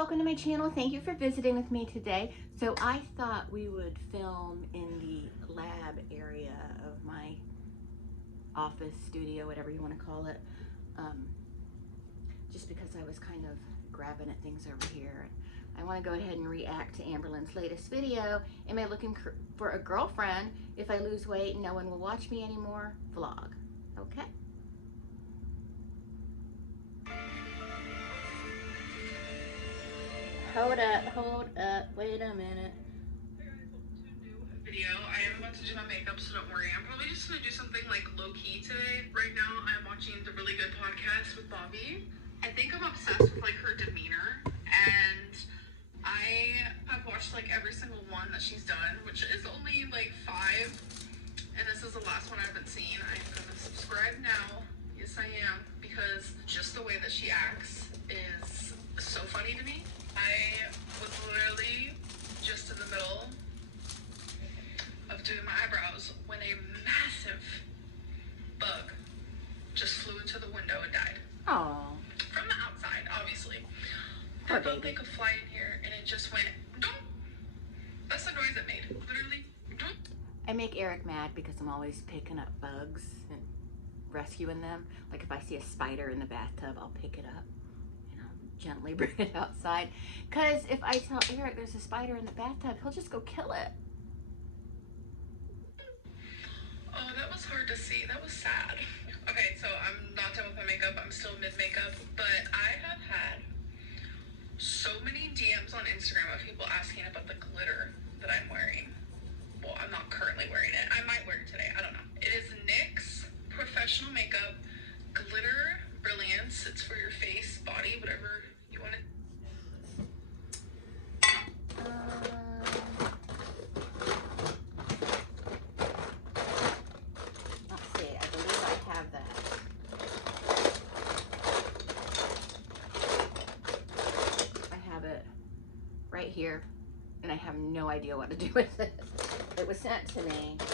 Welcome to my channel. Thank you for visiting with me today. So I thought we would film in the lab area of my office, studio, whatever you want to call it. Just because I was kind of grabbing at things over here. I want to go ahead and react to Amberlynn's latest video. Am I looking for a girlfriend? If I lose weight, no one will watch me anymore. Vlog. Okay. Hold up, wait a minute. Video. I am about to do my makeup, so don't worry. I'm probably just gonna do something like low-key today. Right now, I'm watching the Really Good podcast with Bobby. I think I'm obsessed with like her demeanor, and I have watched like every single one that she's done, which is only like 5, and this is the last one I haven't seen. I'm gonna subscribe now. Yes, I am, because just the way that she acts is so funny to me. I was literally just in the middle of doing my eyebrows when a massive bug just flew into the window and died. Oh. From the outside, obviously. Poor I felt baby. they could fly in here and it just went, don't. That's the noise it made. Literally, don't. I make Eric mad because I'm always picking up bugs and rescuing them. Like if I see a spider in the bathtub, I'll pick it up and I'll gently bring it outside. Because if I tell Eric there's a spider in the bathtub, he'll just go kill it. Oh, that was hard to see. That was sad. Okay, so I'm not done with my makeup. I'm still mid-makeup, but I have had so many DMs on Instagram of people asking about the glitter that I'm wearing. Well, I'm not currently wearing it. I might wear it today. I don't know. It is NYX Professional Makeup Glitter Brilliance. It's for your face, body, whatever you want it. Let's see. I believe I have that. I have it right here, and I have no idea what to do with it. It was sent to me in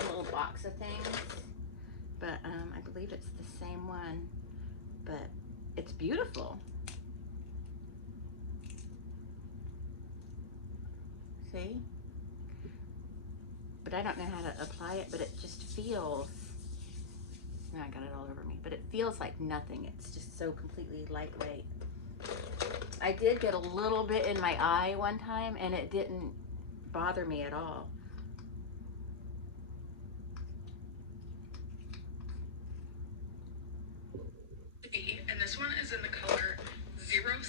a little box of things, but I believe it's the same one, but it's beautiful. See? But I don't know how to apply it, but it just feels, I got it all over me, but it feels like nothing. It's just so completely lightweight. I did get a little bit in my eye one time and it didn't bother me at all. And this one is in the color 07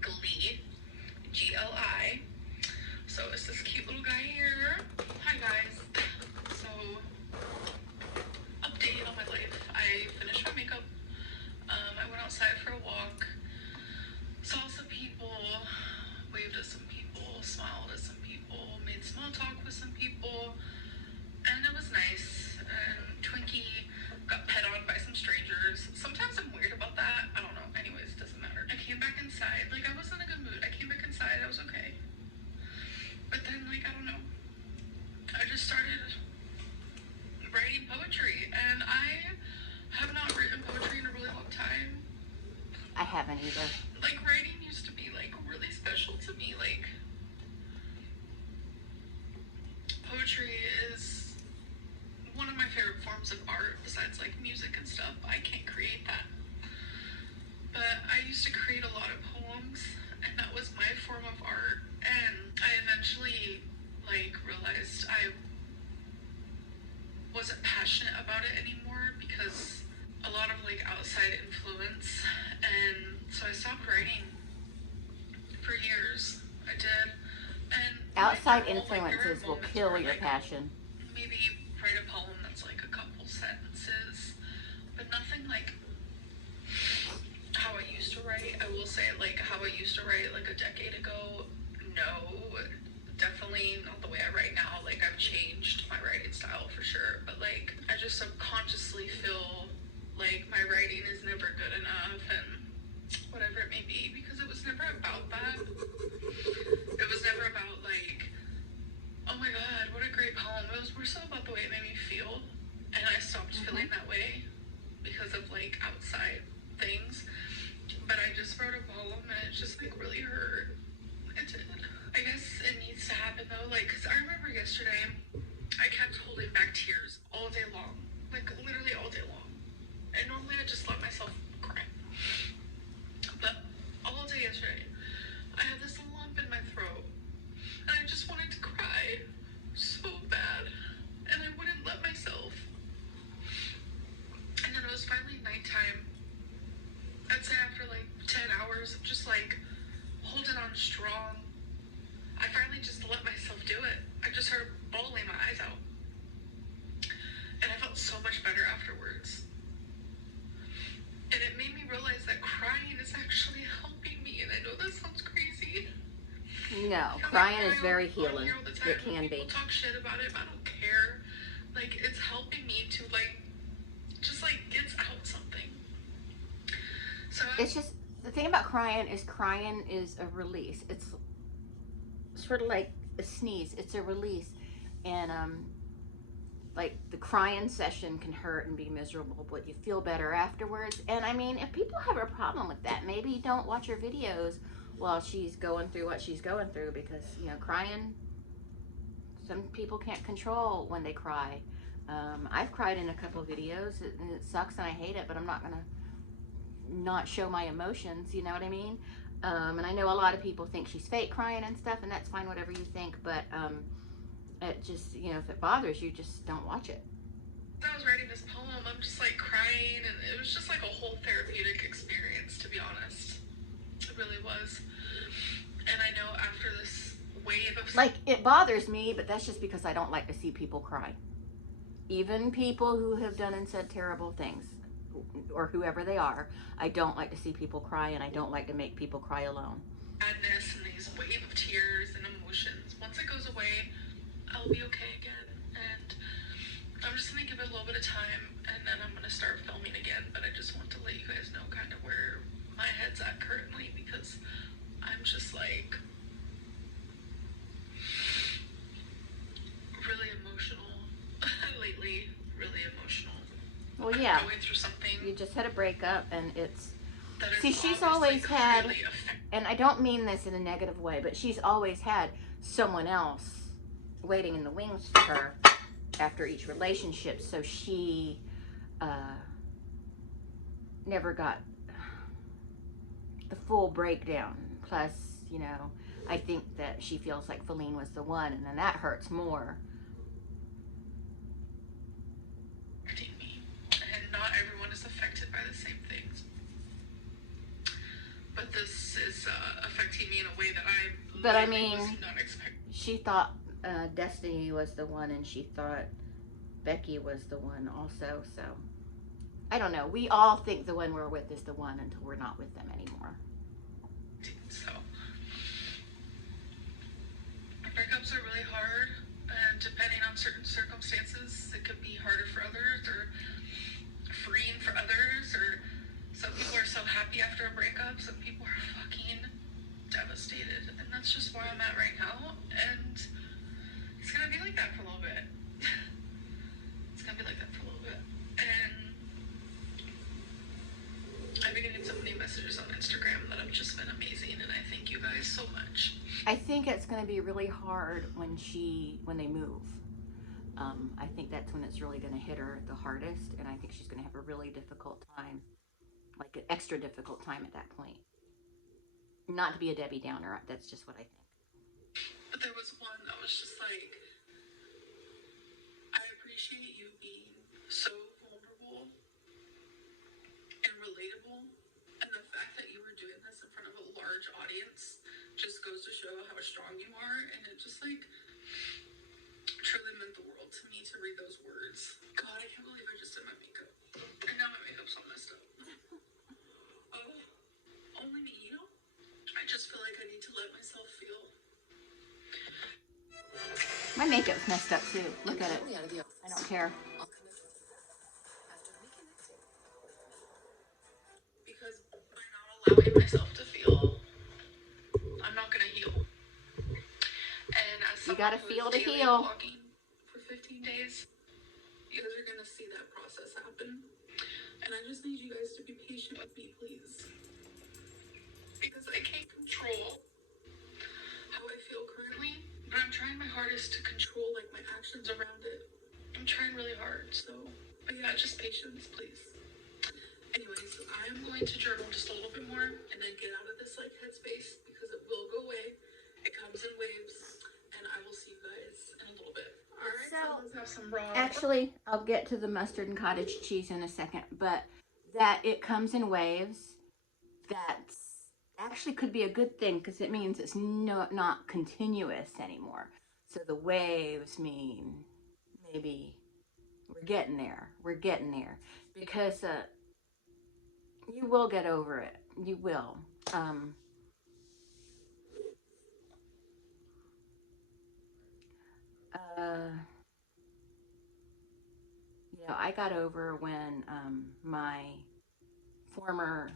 Glee, G-L-I. So it's this cute little guy here. Hi guys. So, update on my life. I finished my makeup. I went outside for a walk. Saw some people, waved at some people, smiled at some people, made small talk with some people, and it was nice. And Twinkie got pet on by some strangers. Sometimes I'm weird about that. I don't know. Anyways, it doesn't matter. I came back inside. Like, I was in a good mood. I came back inside. I was okay. But then, like, I don't know. I just started writing poetry, and I have not written poetry in a really long time. I haven't either. Like, writing used to be, like, really special to me. Like, poetry is one of my favorite forms of art, besides, like, music and stuff. I can't create that. But I used to create a lot of poems, and that was my form of art. And I eventually, like, realized I wasn't passionate about it anymore because a lot of, like, outside influence. And so I stopped writing for years. I did. And Outside now, like, there are influences will moments kill where, your like, passion. maybe write a poem that's like a couple sentences, but nothing like how I used to write. I will say, like, how I used to write like a decade ago, no, definitely not the way I write now. Like, I've changed my writing style for sure, but like, I just subconsciously feel like my writing is never good enough and whatever it may be, because it was never about that. It was never about like, oh my god, what a great poem. It was more so about the way it made me feel, and I stopped feeling that way because of like outside things. yesterday, I kept holding back tears all day long. Like, literally all day long. And normally I just let myself cry. But all day yesterday, I had this lump in my throat. And I just wanted to cry so bad. And I wouldn't let myself. And then it was finally nighttime. I'd say after like 10 hours of just like holding on strong, I finally just let myself do it. I just started bawling my eyes out. And I felt so much better afterwards. And it made me realize that crying is actually helping me. And I know that sounds crazy. No, crying is very healing. It can be. People talk shit about it, but I don't care. Like, it's helping me to like, just like gets out something. So It's just, the thing about crying is a release. It's sort of like a sneeze. It's a release. And like the crying session can hurt and be miserable, but you feel better afterwards. And I mean, if people have a problem with that, maybe don't watch her videos while she's going through what she's going through, because, you know, crying, some people can't control when they cry. I've cried in a couple of videos, and it sucks and I hate it, but I'm not gonna not show my emotions, you know what I mean? And I know a lot of people think she's fake crying and stuff, and that's fine, whatever you think, but it just, you know, if it bothers you, just don't watch it. I was writing this poem, I'm just like crying, and it was just like a whole therapeutic experience, to be honest. It really was. And I know after this wave of... Like, it bothers me, but that's just because I don't like to see people cry. Even people who have done and said terrible things, or whoever they are, I don't like to see people cry, and I don't like to make people cry alone. Sadness and these wave of tears and emotions. Once it goes away, I'll be okay again. And I'm just going to give it a little bit of time, and then I'm going to start filming again. But I just want to let you guys know kind of where my head's at currently, because I'm just like really emotional lately, really emotional. Well, yeah, I'm going through something. You just had a breakup, and it's, See, she's always had, and I don't mean this in a negative way, but she's always had someone else waiting in the wings for her after each relationship, so she never got the full breakdown. Plus, you know, I think that she feels like Feline was the one, and then that hurts more. And not everyone is affected by the same things. But this is affecting me in a way that I was not expecting. She thought Destiny was the one, and she thought Becky was the one also, so I don't know. We all think the one we're with is the one until we're not with them anymore. So breakups are really hard, and depending on certain circumstances, it could be harder for others or freeing for others, or some people are so happy after a breakup, some people are fucking devastated, and that's just where I'm at right now, and it's gonna be like that for a little bit. It's gonna be like that for a little bit. And I've been getting so many messages on Instagram that have just been amazing, and I thank you guys so much. I think it's going to be really hard when they move. I think that's when it's really going to hit her the hardest, and I think she's going to have a really difficult time, like an extra difficult time at that point. Not to be a Debbie Downer, that's just what I think. But there was one that was just like, I appreciate you being so vulnerable and relatable, and the fact that you were doing this in front of a large audience just goes to show how strong you are, and it just like truly meant the world to me to read those words. God, I can't believe I just did my makeup, and now my makeup's all messed up. Only me, you know? I just feel like I need to let myself feel. My makeup's messed up too. Look at it. I don't care. Because by not allowing myself to feel, I'm not gonna heal. And as You gotta feel to daily heal. vlogging for 15 days, you guys are gonna see that process happen. And I just need you guys to be patient with me, please. Because I can't control how I feel currently, but I'm trying my hardest to control like my actions around it. I'm trying really hard, so but yeah, just patience, please. Anyways, I'm going to journal just a little bit more and then get out of this like headspace because it will go away. It comes in waves, and I will see you guys in a little bit. All right, so let's have some raw. Actually, I'll get to the mustard and cottage cheese in a second, but that it comes in waves, that's actually could be a good thing because it means it's not continuous anymore. So the waves mean maybe we're getting there. We're getting there because you will get over it. You will. Uh, I got over when my former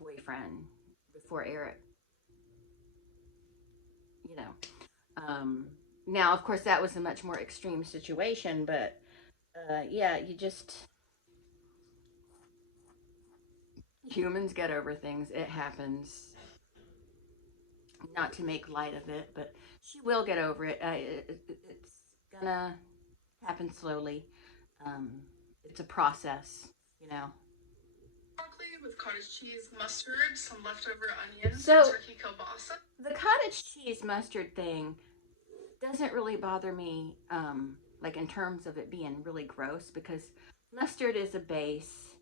boyfriend before Eric, you know. Now, of course, that was a much more extreme situation, but yeah, humans get over things. It happens. Not to make light of it, but she will get over it. It's gonna happen slowly. Um, it's a process, you know. Broccoli with cottage cheese, mustard, some leftover onions, So, and turkey kielbasa. The cottage cheese mustard thing doesn't really bother me, like in terms of it being really gross, because mustard is a base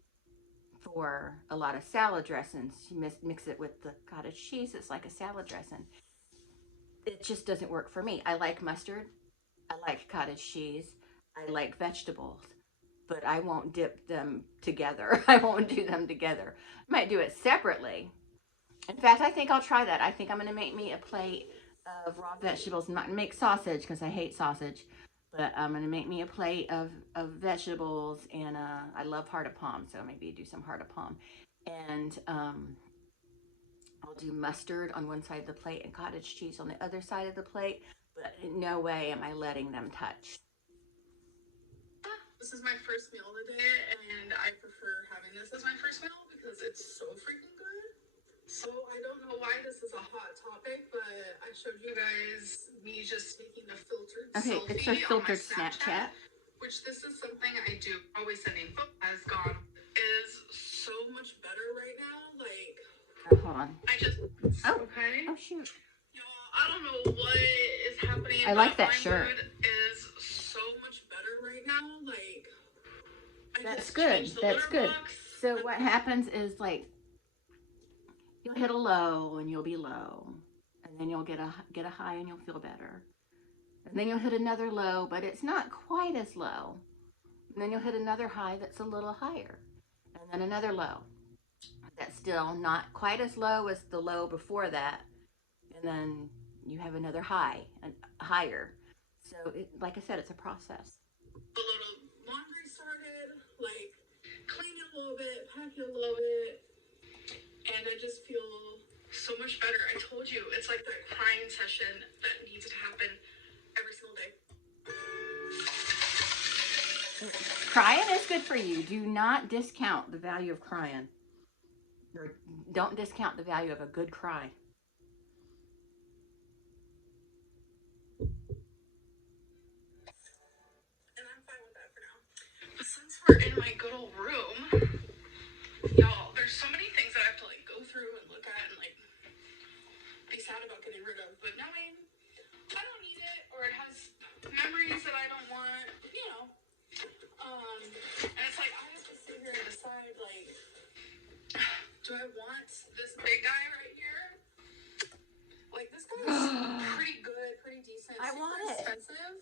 for a lot of salad dressings. You mix it with the cottage cheese, it's like a salad dressing. It just doesn't work for me. I like mustard, I like cottage cheese, I like vegetables, but I won't dip them together. I won't do them together. I might do it separately. In fact, I think I'll try that. I think I'm going to make me a plate of raw vegetables. I'm not going to make sausage because I hate sausage, but I'm going to make me a plate of vegetables, and I love heart of palm, so maybe do some heart of palm. And I'll do mustard on one side of the plate and cottage cheese on the other side of the plate, but in no way am I letting them touch. This is my first meal of the day, and I prefer having this as my first meal because it's so freaking good. So I don't know why this is a hot topic, but I showed you guys me just taking a filtered selfie it's a filtered on my Snapchat, which this is something I do. Always sending photos. Has gone is so much better right now. Like, hold on. I just okay. Oh shoot. Y'all, I don't know what is happening. I like that my shirt. Mood is so much better right now. Like, that's good. That's good. So what happens is like you'll hit a low and you'll be low, and then you'll get a high and you'll feel better, and then you'll hit another low, but it's not quite as low, and then you'll hit another high that's a little higher, and then another low that's still not quite as low as the low before that, and then you have another high and higher. So like I said, it's a process. A little laundry started, like clean it a little bit, pack it a little bit, and I just feel so much better. I told you, it's like that crying session that needs to happen every single day. Crying is good for you. Do not discount the value of crying. Or don't discount the value of a good cry. And I'm fine with that for now. But since we're in my good old room, y'all, there's so many things that I have to like go through and look at and like be sad about getting rid of. But knowing I don't need it, or it has memories that I don't want, you know. And it's like I have to sit here and decide, like, do I want this big guy right here? Like, this guy's pretty good, pretty decent. I want it. Expensive,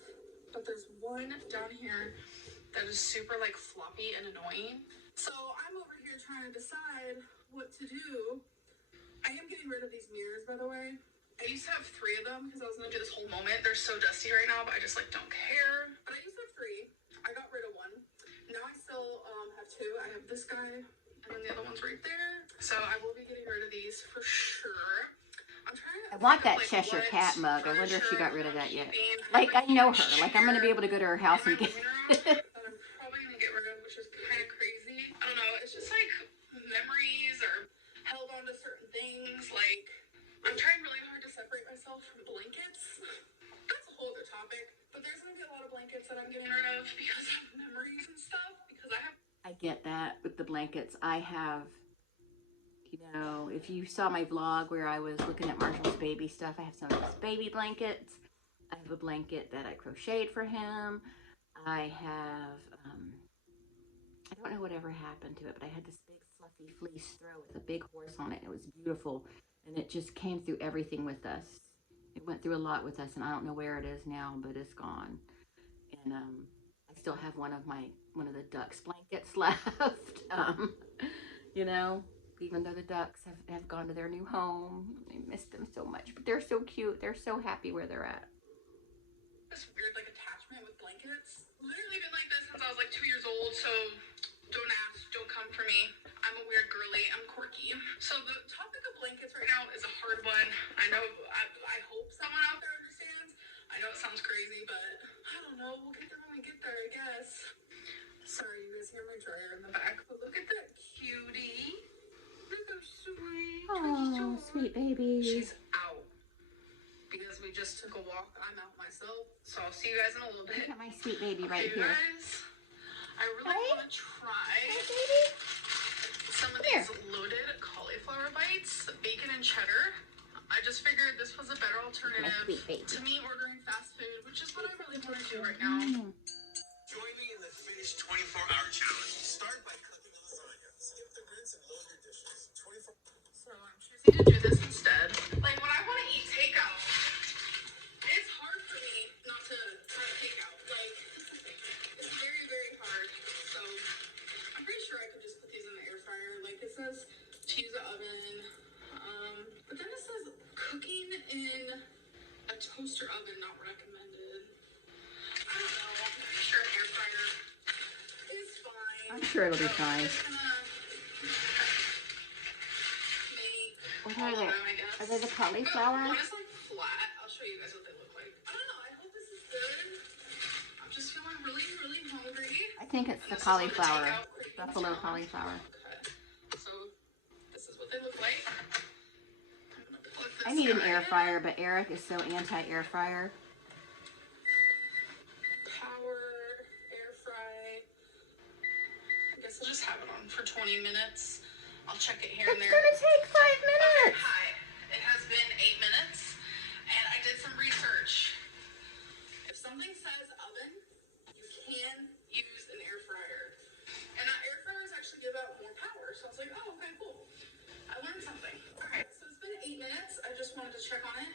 but there's one down here that is super like floppy and annoying. So I'm over here trying to decide what to do. I am getting rid of these mirrors, by the way. I used to have 3 of them because I was gonna do this whole moment. They're so dusty right now, but I just like don't care. But I used to have 3. I got rid of 1. Now I still have 2. I have this guy, and then the other one's right there. So I will be getting rid of these for sure. I'm trying to. I want that Cheshire Cat mug. I wonder if she got rid of that yet. Like, I know her. Like, I'm gonna be able to go to her house and get. That I'm probably gonna get rid of, which is kind of crazy. I don't know. It's just like memories or held on to certain things. Like, I'm trying really hard to separate myself from blankets. get that with the blankets. I have, you know, if you saw my vlog where I was looking at Marshall's baby stuff, I have some of his baby blankets. I have a blanket that I crocheted for him. I have, I don't know whatever happened to it, but I had this big fluffy fleece throw with a big horse on it. It was beautiful, and it just came through everything with us. It went through a lot with us, and I don't know where it is now, but it's gone. And I still have one of the ducks blankets left. You know, even though the ducks have gone to their new home, I miss them so much, but they're so cute. They're so happy where they're at. This weird like attachment with blankets. Literally been like this since I was like 2 years old, so don't ask, don't come for me. I'm a weird girly, I'm quirky. So the topic of blankets right now is a hard one. I know, I hope someone out there understands. I know it sounds crazy, but I don't know, we'll get there when we get there, I guess. Sorry, you guys hear my dryer in the back, but look at that cutie. Look how sweet. Oh, sweet baby. She's out. Because we just took a walk. I'm out myself. So I'll see you guys in a little bit. Look at my sweet baby right here. Guys, I really want to try some of these loaded cauliflower bites, bacon and cheddar. I just figured this was a better alternative to me ordering fast food, which is what I really want to do right now. Join me in the Finish 24-hour challenge. Start by cooking lasagna. Skip the rinse and load your dishes. 24. So I'm choosing to do this instead. Like when I want to eat takeout, it's hard for me not to try to take out. Like it's very, very hard. So I'm pretty sure I could just put these in the air fryer. Like it says to use the oven. But then it says cooking in a toaster oven not recommended. I don't know. I'm pretty sure an air fryer is fine. I'm sure it'll be fine. What are they? Are they the cauliflower? One is like flat. I'll show you guys what they look like. I don't know. I hope this is good. I'm just feeling really, really hungry. I think it's the cauliflower. Buffalo cauliflower. Okay. So this is what they look like. I need an air fryer, but Eric is so anti-air fryer. Power, air fry. I guess I'll just have it on for 20 minutes. I'll check it here and there. It's gonna take 5 minutes. Okay, hi. It has been 8 minutes, and I did some research. If something says oven, you can use an air fryer. And air fryers actually give out more power. So I was like, oh, okay, cool. I learned something. Alright, so it's been 8 minutes. I just wanted to check on it.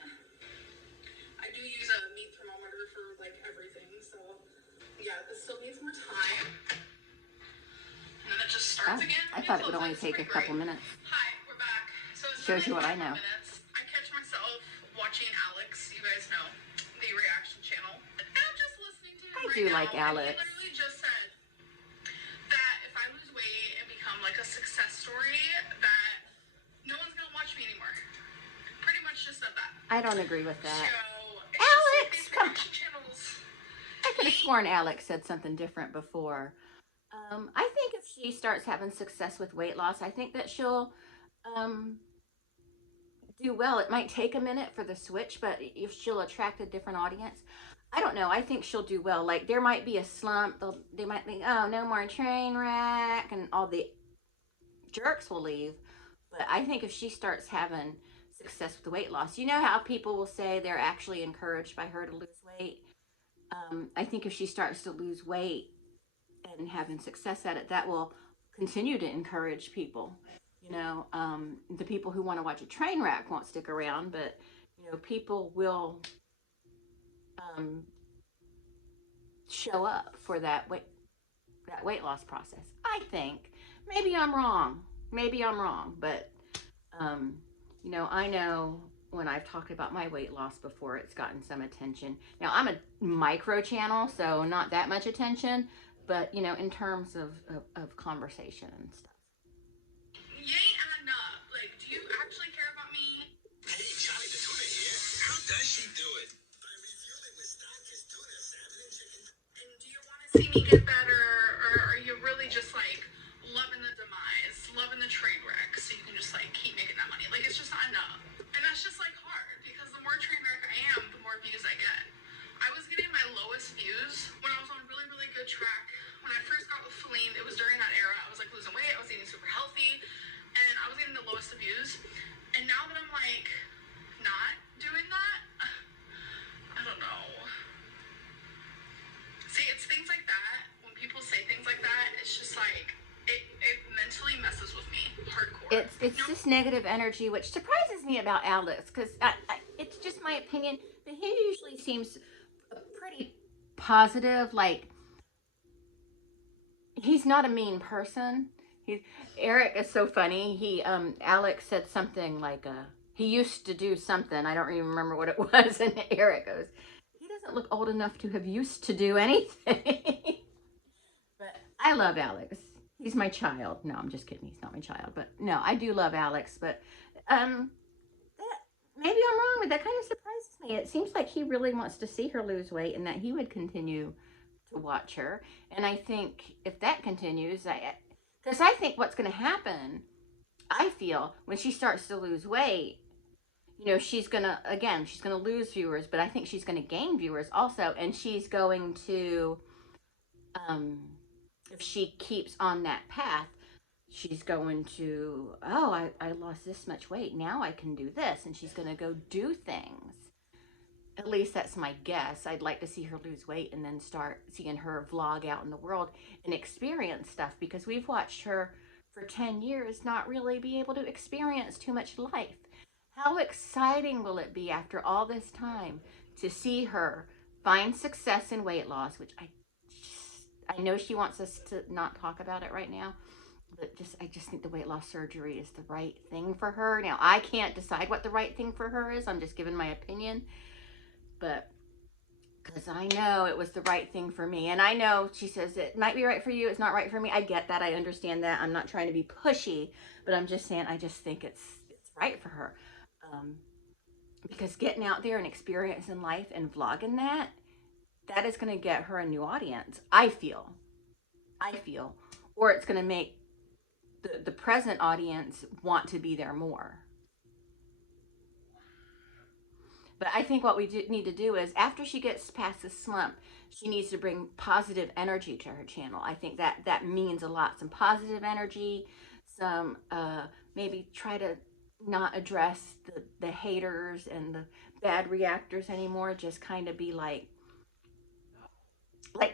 I do use a meat thermometer for like everything, so yeah, this still needs more time. And then it just starts again. I thought it would only take a couple minutes. Hi, we're back. So it's Shows you what I know. Minutes. I catch myself watching Alex, you guys know, the reaction channel. And I'm just listening to him I right do now, like Alex. And he literally just said that if I lose weight and become like a success story, that no one's gonna watch me anymore. Pretty much just said that. I don't agree with that. So, Alex, come. Channels. I could have sworn Alex said something different before. I think if she starts having success with weight loss, I think that she'll do well. It might take a minute for the switch, but if she'll attract a different audience, I don't know. I think she'll do well. Like there might be a slump. They might think, oh, no more train wreck, and all the jerks will leave. But I think if she starts having success with the weight loss, you know how people will say they're actually encouraged by her to lose weight. I think if she starts to lose weight and having success at it, that will continue to encourage people. You know, the people who want to watch a train wreck won't stick around, but you know, people will show up for that weight loss process. I think. Maybe I'm wrong, but you know, I know when I've talked about my weight loss before, it's gotten some attention. Now I'm a micro channel, so not that much attention, but you know, in terms of conversation and stuff. You ain't adding up. Like, do you actually care about me? Hey, Johnny the Tuna here. How does she do it? By refueling with Stockfish tuna, salmon, and chicken. And do you want to see me get better, or are you really just like loving the demise, loving the train wreck, so you can just like keep making that money? Like, it's just not enough. And that's just like hard, because the more train wreck I am, the more views I get. I was getting my lowest views when I was on really, really good track. When I first got with Feline, it was during that era. I It's this negative energy, which surprises me about Alex, because it's just my opinion. But he usually seems pretty positive. Like he's not a mean person. He's Eric is so funny. Alex said something like he used to do something. I don't even remember what it was, and Eric goes, he doesn't look old enough to have used to do anything. But I love Alex. He's my child. No, I'm just kidding. He's not my child. But no, I do love Alex. But that, maybe I'm wrong, but that kind of surprises me. It seems like he really wants to see her lose weight and that he would continue to watch her. And I think if that continues, because I think what's going to happen, I feel, when she starts to lose weight, she's going to, again, she's going to lose viewers, but I think she's going to gain viewers also. And she's going to, if she keeps on that path, she's going to, oh, I lost this much weight. Now I can do this. And she's going to go do things. At least that's my guess. I'd like to see her lose weight and then start seeing her vlog out in the world and experience stuff, because we've watched her for 10 years not really be able to experience too much life. How exciting will it be after all this time to see her find success in weight loss, which I know she wants us to not talk about it right now, but I just think the weight loss surgery is the right thing for her. Now, I can't decide what the right thing for her is. I'm just giving my opinion. But because I know it was the right thing for me. And I know she says it might be right for you, it's not right for me. I get that. I understand that. I'm not trying to be pushy, but I'm just saying I just think it's right for her. Because getting out there and experiencing life and vlogging that is going to get her a new audience. I feel. Or it's going to make the present audience want to be there more. But I think what we need to do is, after she gets past the slump, she needs to bring positive energy to her channel. I think that means a lot. Some positive energy, some maybe try to not address the haters and the bad reactors anymore. Just kind of be like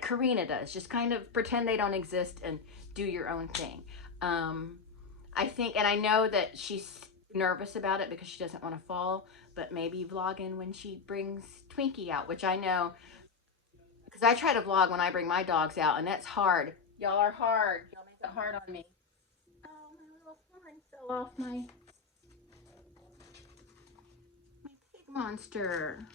Karina does. Just kind of pretend they don't exist and do your own thing. I think, and I know that she's nervous about it because she doesn't want to fall, but maybe vlogging when she brings Twinkie out, which I know, because I try to vlog when I bring my dogs out, and that's hard. Y'all are hard. Y'all make it hard on me. Oh, my little horn fell off my pig monster.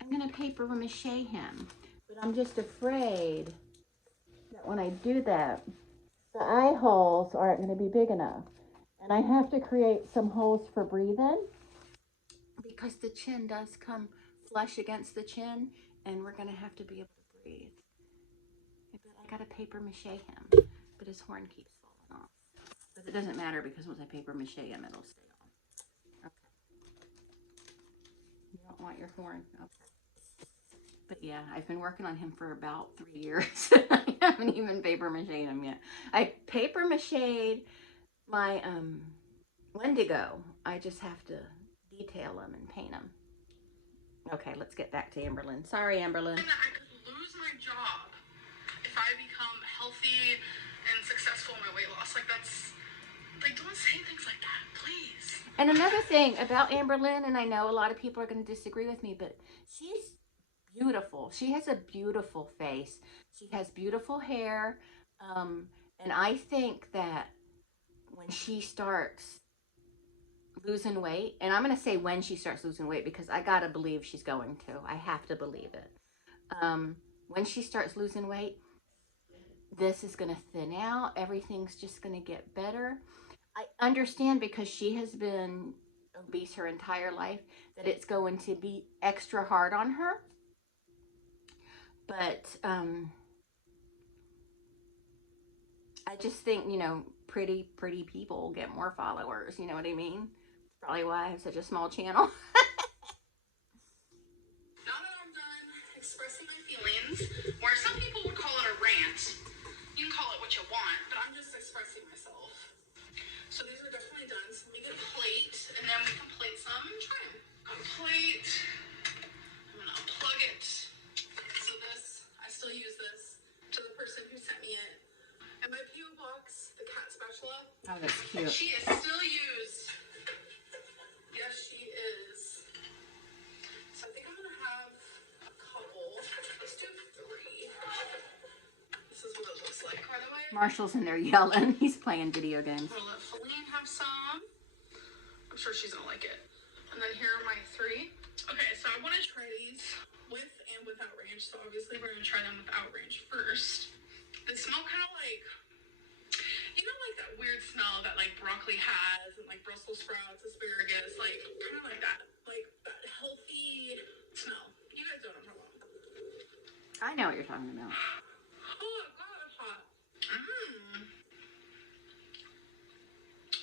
I'm going to paper mache him, but I'm just afraid that when I do that, the eye holes aren't going to be big enough. And I have to create some holes for breathing, because the chin does come flush against the chin, and we're going to have to be able to breathe. But I got to paper mache him, but his horn keeps falling off. But it doesn't matter, because once I paper mache him, it'll stay on. Okay. You don't want your horn? Okay. But yeah, I've been working on him for about 3 years. I haven't even paper mached him yet. I paper mached my Wendigo. I just have to detail them and paint them. Okay, let's get back to Amberlynn. Sorry, Amberlynn. I could lose my job if I become healthy and successful in my weight loss. Don't say things like that, please. And another thing about Amberlynn, and I know a lot of people are going to disagree with me, but she's beautiful. She has a beautiful face. She has beautiful hair. And I think that when she starts losing weight, and I'm going to say when she starts losing weight, because I got to believe she's going to. I have to believe it. When she starts losing weight, this is going to thin out. Everything's just going to get better. I understand, because she has been obese her entire life, that it's going to be extra hard on her. But I just think, pretty people get more followers. You know what I mean? Probably why I have such a small channel. Now that I'm done expressing my feelings, or some people would call it a rant, you can call it what you want, but I'm just expressing myself. So these are definitely done. So let me get a plate, and then we can plate some and try them. A plate. I'm gonna unplug it. So I still use this, to the person who sent me it. And my P.O. box, the cat spatula, Oh, that's cute. She is still used. Yes, she is. So I think I'm gonna have a couple. Let's do 3. This is what it looks like, by the way. Marshall's in there yelling. He's playing video games. I'm gonna let Feline have some. I'm sure she's gonna like it. And then here are my 3. Okay, so I want to try these with and without ranch. So obviously we're gonna try them without ranch first. They smell kind of like, you know, like that weird smell that like broccoli has, and like Brussels sprouts, asparagus, like kind of like that healthy smell. You guys know what I'm talking about. I know what you're talking about. Oh god, it's hot.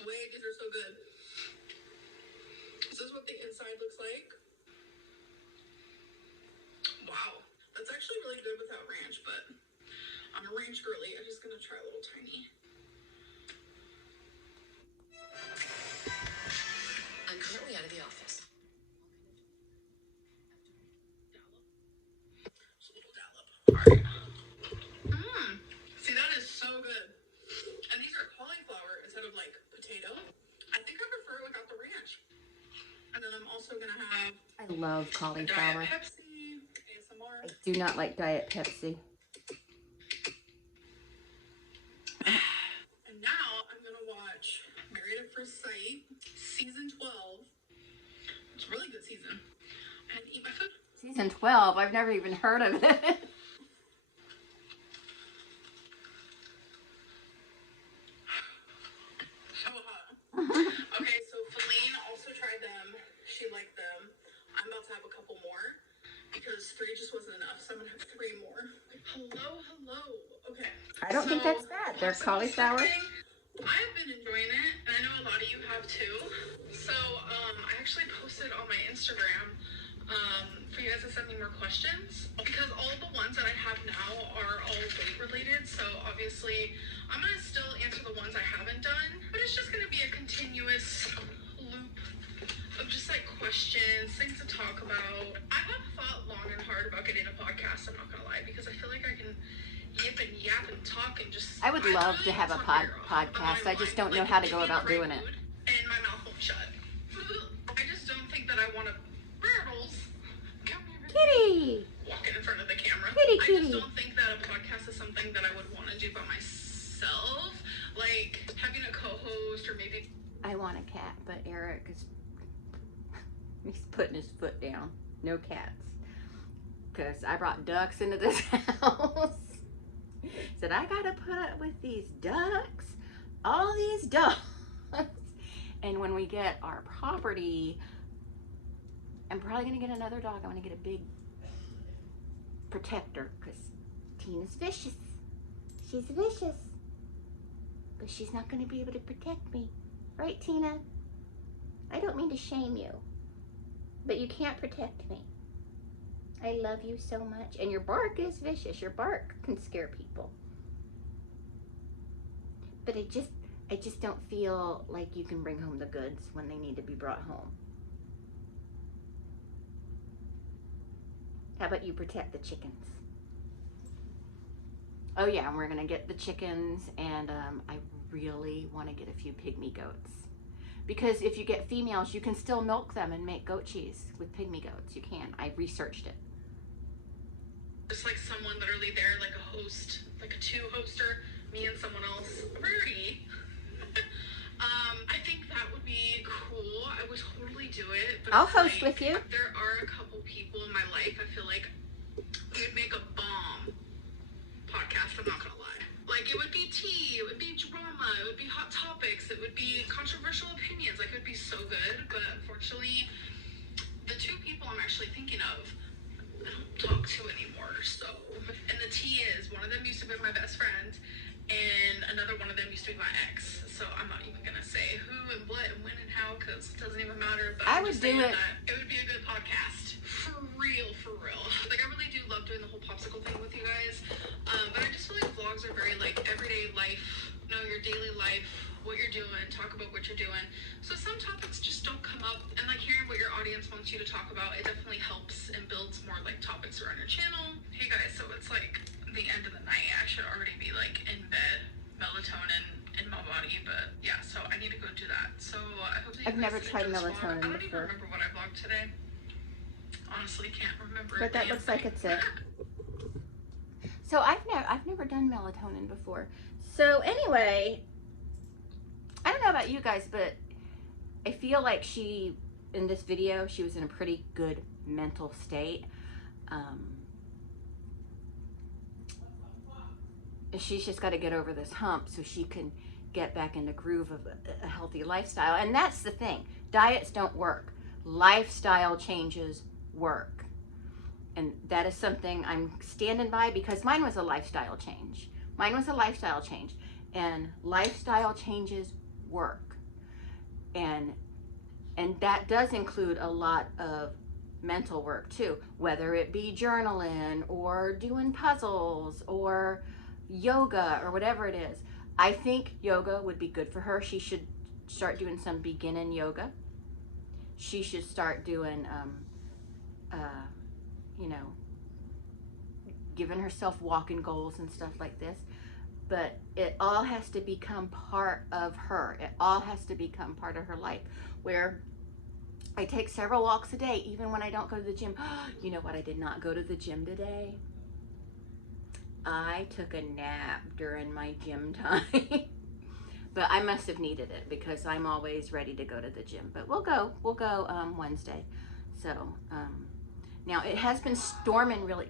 Wait, these are so good. This is what the inside looks like. Wow, that's actually really good without ranch, but I'm a ranch girly. I'm just gonna try a little tiny. I'm currently out of the office. Just a little dollop. Alright. See, that is so good. And these are cauliflower instead of like potato. I think I prefer it without the ranch. And then I'm also gonna have I love cauliflower. Diet Pepsi, ASMR. I do not like Diet Pepsi. And now I'm gonna watch Married at First Sight, season 12. It's a really good season. And eat my food. Season 12. I've never even heard of it. So hot. Okay, so Feline also tried them. She liked them. I'm about to have a couple more because 3 just wasn't enough, so I'm gonna have 3 more. Hello. Okay. I don't think that's bad. They're cauliflower. I've been enjoying it, and I know a lot of you have too. So I actually posted on my Instagram for you guys to send me more questions, because all the ones that I have now are all weight related. So obviously I'm gonna still answer the ones I haven't done, but it's just gonna be a continuous loop of just like questions, things to talk about. I have thought long and hard about getting a podcast, I'm not gonna lie, because I feel like I can yip and yap and talk and just... I would love to have a podcast. I just don't know how to go about doing it. And my mouth won't shut. I just don't think that I want to... Rattles. Come here. Kitty! Walking in front of the camera. Kitty. I just don't think that a podcast is something that I would want to do by myself. Like having a co-host or maybe... I want a cat, but Eric is... He's putting his foot down. No cats. Because I brought ducks into this house. Said, I gotta put up with these ducks. All these ducks. And when we get our property, I'm probably gonna get another dog. I want to get a big protector because Tina's vicious. She's vicious. But she's not gonna be able to protect me. Right, Tina? I don't mean to shame you, but you can't protect me. I love you so much. And your bark is vicious. Your bark can scare people. But I just don't feel like you can bring home the goods when they need to be brought home. How about you protect the chickens? Oh yeah, and we're gonna get the chickens, and I really want to get a few pygmy goats. Because if you get females, you can still milk them and make goat cheese with pygmy goats. You can. I researched it. Just like someone literally there, like a host, like a 2-hoster, me and someone else. Rudy. I think that would be cool. I would totally do it. But I'll it's host like, with you. There are a couple people in my life I feel like we would make a bomb podcast, I'm not gonna lie. Like, it would be tea, it would be drama, it would be hot topics, it would be controversial opinions. Like, it would be so good. But unfortunately, the 2 people I'm actually thinking of, I don't talk to anymore. So, and the tea is, one of them used to be my best friend, and another one of them used to be my ex. So I'm not even gonna say who and what and when and how, because it doesn't even matter. But I I'm would just do saying it. that it would be a good podcast. For real. Like, I really do love doing the whole popsicle thing with you guys. But I just feel like vlogs are very like everyday life, you know, your daily life, what you're doing, talk about what you're doing. So some topics just don't come up, and like hearing what your audience wants you to talk about, it definitely helps and builds more like topics around your channel. Hey guys, so it's like the end of the night. I should already be like in bed, melatonin in my body, but yeah, I've never tried I don't melatonin even before. remember what I vlogged today. Honestly, can't remember. But that looks like it's it. So I've never done melatonin before. So anyway, I don't know about you guys, but I feel like in this video, she was in a pretty good mental state. She's just got to get over this hump so she can get back in the groove of a healthy lifestyle. And that's the thing. Diets don't work. Lifestyle changes work. And that is something I'm standing by, because mine was a lifestyle change. Mine was a lifestyle change. And lifestyle changes work. And that does include a lot of mental work too, whether it be journaling or doing puzzles or yoga or whatever it is. I think yoga would be good for her. She should start doing some beginning yoga. She should start doing, you know, giving herself walking goals and stuff like this. But it all has to become part of her. It all has to become part of her life, where I take several walks a day, even when I don't go to the gym. You know what? I did not go to the gym today. I took a nap during my gym time. But I must have needed it, because I'm always ready to go to the gym. But we'll go Wednesday. So now it has been storming really.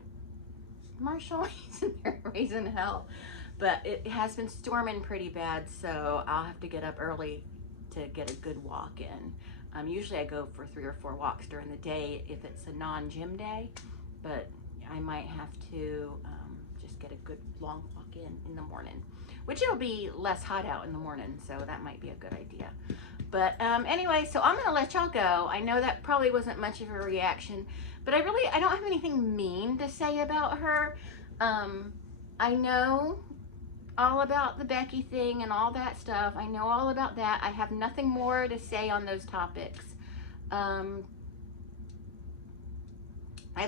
Marshall, he's in there raising hell. But it has been storming pretty bad, so I'll have to get up early to get a good walk in. Usually I go for 3 or 4 walks during the day if it's a non-gym day, but I might have to just get a good long walk in the morning, which it'll be less hot out in the morning, so that might be a good idea. But anyway, so I'm gonna let y'all go. I know that probably wasn't much of a reaction, but I don't have anything mean to say about her. I know all about the Becky thing and all that stuff. I know all about that. I have nothing more to say on those topics. I've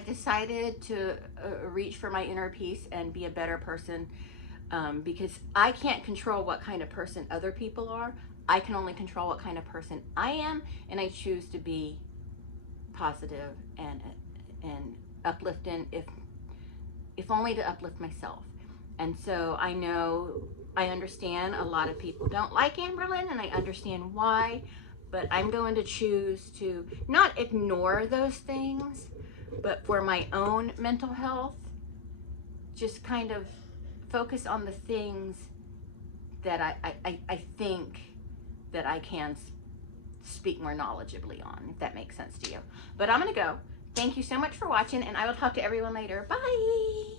decided to reach for my inner peace and be a better person, because I can't control what kind of person other people are. I can only control what kind of person I am, and I choose to be positive and uplifting, if only to uplift myself. And so I understand a lot of people don't like Amberlynn, and I understand why, but I'm going to choose to not ignore those things, but for my own mental health, just kind of focus on the things that I think that I can speak more knowledgeably on, if that makes sense to you. But I'm gonna go. Thank you so much for watching, and I will talk to everyone later. Bye.